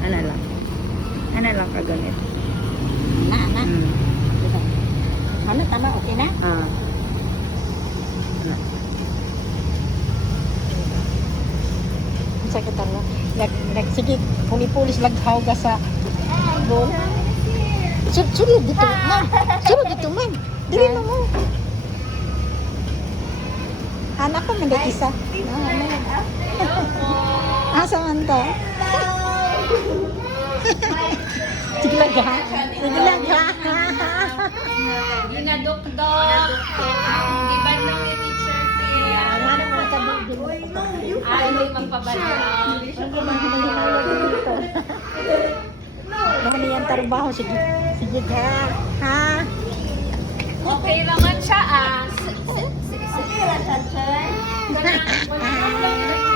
Ano lang. Ano lang kaganit. Na. Ano, tama, okay na? Ah. Sakit lang. Sige, puli-pulis laghaw ka sa bowl. Sulod dito, ma'am. Sulod dito, ma'am. Dili mo mo. Anak ko, manday isa. Asa man to? Sige lagha. Sige lagha. Ginadok-dok. Di ba nang i-teacher siya? Ano mo sa building? Ay, hindi magpabalik. Ano yan trabaho? Sige. Sige ha. Ha? Okay naman siya ah. Okay lang siya, sir. Wala lang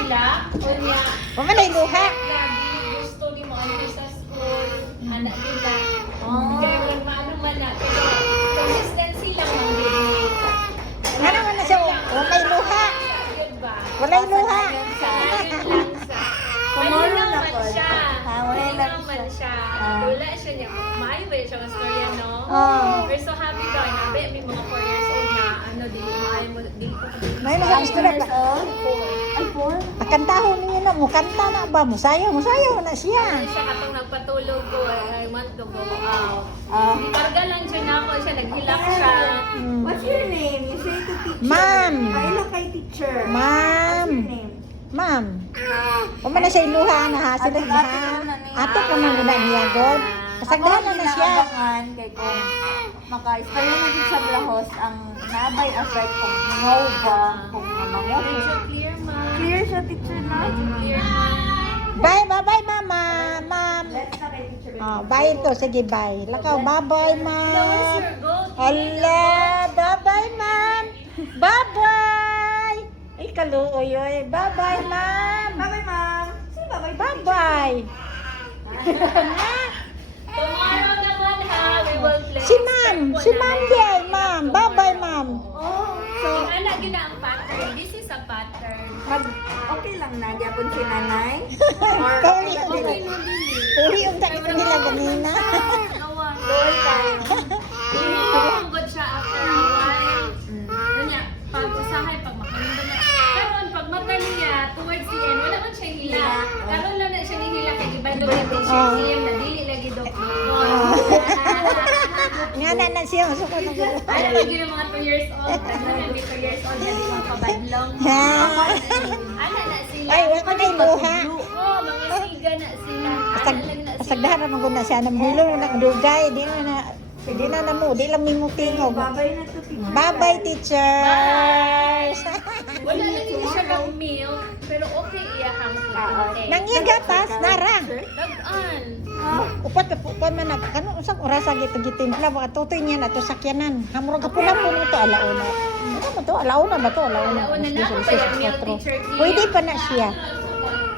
nila. Kunya, Mamanay luha. lagi gusto ni mo ano sa school. Anak nila. Kaya kung paano man na. Pero consistency lang ang bibig. Ano man na siya? Walay luha. Diba? Walay luha. Malinaw man siya. Malinaw Malinaw man siya. Wala siya niya. Maayo ba siya ng storya, no? We're so happy daw. Nabi, may mga 4 years old na ano, di maayo mo. May na gusto na ba? Ay, 4? Akantahon niyo na mo. Kanta na ba? Musayaw na siya. Ano siya katong nagpatulog ko. I want to go out. Karga lang siya na ako. Siya naghilak siya. What's your name? You say to teacher. Ma'am. Pailo kay teacher. Ma'am. What's your name? Ma'am. Kung na siya iluha na ha. Sila ha. Ato pa man na niya, God. Kasagdahan na siya. Kinakabahan kay kung maka-spell na din sa blahos ang nabay aside kung no ba, kung namango. Medyo clear, ma. Clear siya, teacher na. Clear, ma. Bye, mama. Ma'am. Let's na kay teacher. Bye to. Sige, bye. Lakaw, bye-bye, Now, where's ma'am. your gold? Ala, bye-bye, ma'am. Bye-bye. Ay, kaluoy, oy. Bye-bye, ma'am. Bye-bye, ma'am. Sige, bye-bye. Bye-bye. Tomorrow naman ha, we will play. Si ma'am yan, ma'am. Bye-bye, ma'am. Oh, so, Yung anak, yun na ang pattern. This is a pattern. okay lang na. Gyapon si nanay. Or, Kauli, Okay, no, dili. uli yung takip nila ganina. Awan. Goal time. Ang good siya after a while. Kanya, pag usahay, pag makamanda na. Karon pag mata niya, towards the end, wala man siya hila. Karon lang na siya hila kay iba do yung siya na dili lagi dok. Nga na siya, masukot na gulo. Ano lagi ng mga 2 years old, ano na 2 years old, yan yung mga pabadlong. Ano na sila? Ay, wala na yung luha. Oo, mga siga na sila. Ano lang na sila. Pasagdahan naman ko na siya. Namhilo na dugay. Di na mo. Di lang mimutingog. Babay na to, teacher. Bye-bye, teachers. Wala lang hindi siya ng milk, pero okay iya kang food. Nang igatas, narang. Dagan. Upat ka po man na. Kano usang oras ang gitimpla. Baka tutoy niya na to sakyanan. Hamurag ka pula po nito. Alauna. Ano ba to? Alauna ba to? Alauna. Alauna na ako pa yung milk teacher. Pwede pa na siya.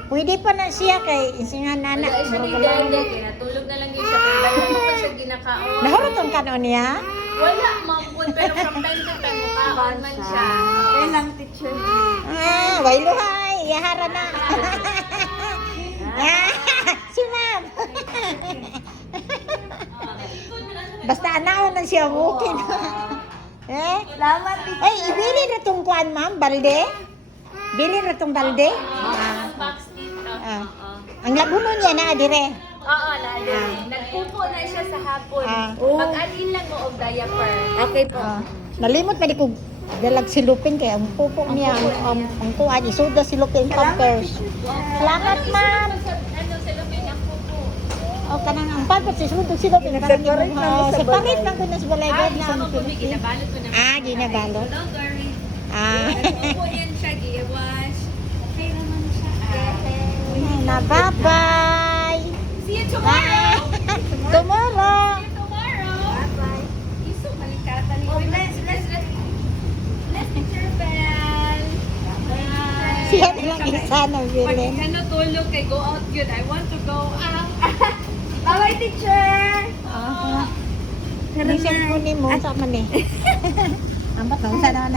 Pwede pa na siya kay isingan nana. Wala siya ni Dede, kinatulog na lang yun siya. Pero dahil mo pa siya ginakaon. Nahurot ang kanon niya. Wala, mampun. Pero from time to time, mukhaon man siya. Okay lang, teacher. Wailuhay. Yahara na. Si ma'am. Basta anaon na siya. Okay na. Salamat, teacher. Ay, ibili na tong kuan, ma'am. Balde. Bili na tong balde. Ang box dito. Ah. Oo. Ang labuno niya na dire. Oo, lalo. Nagpupo na siya sa hapon. Ah. Pag-alin lang mo og diaper. Okay po. Nalimot pa di ko dalag silupin kaya ang pupo niya ang kuan isuda silupin pampers. Salamat, ma'am. Ano, sa lupin ang pupo. O kanang ang pampers isuda silupin kanang Separate lang mo sa separate lang ko na sa balay Ay, na isa mo po, ginabalot ko na. ginabalot. Hello, Gary. Ah. Nagpupo yan siya, gi-wash. Okay naman siya. Na bye-bye. See you tomorrow. Tomorrow. See you tomorrow. Bye-bye. Iso, malikatan ni. Oh, Let's picture bell. Bye. Siya na lang isa na Pag bilin. ano tulog kay go out good. I want to go out. Bye-bye, teacher. Hindi siya kunin mo sa man eh. Ang batong sana na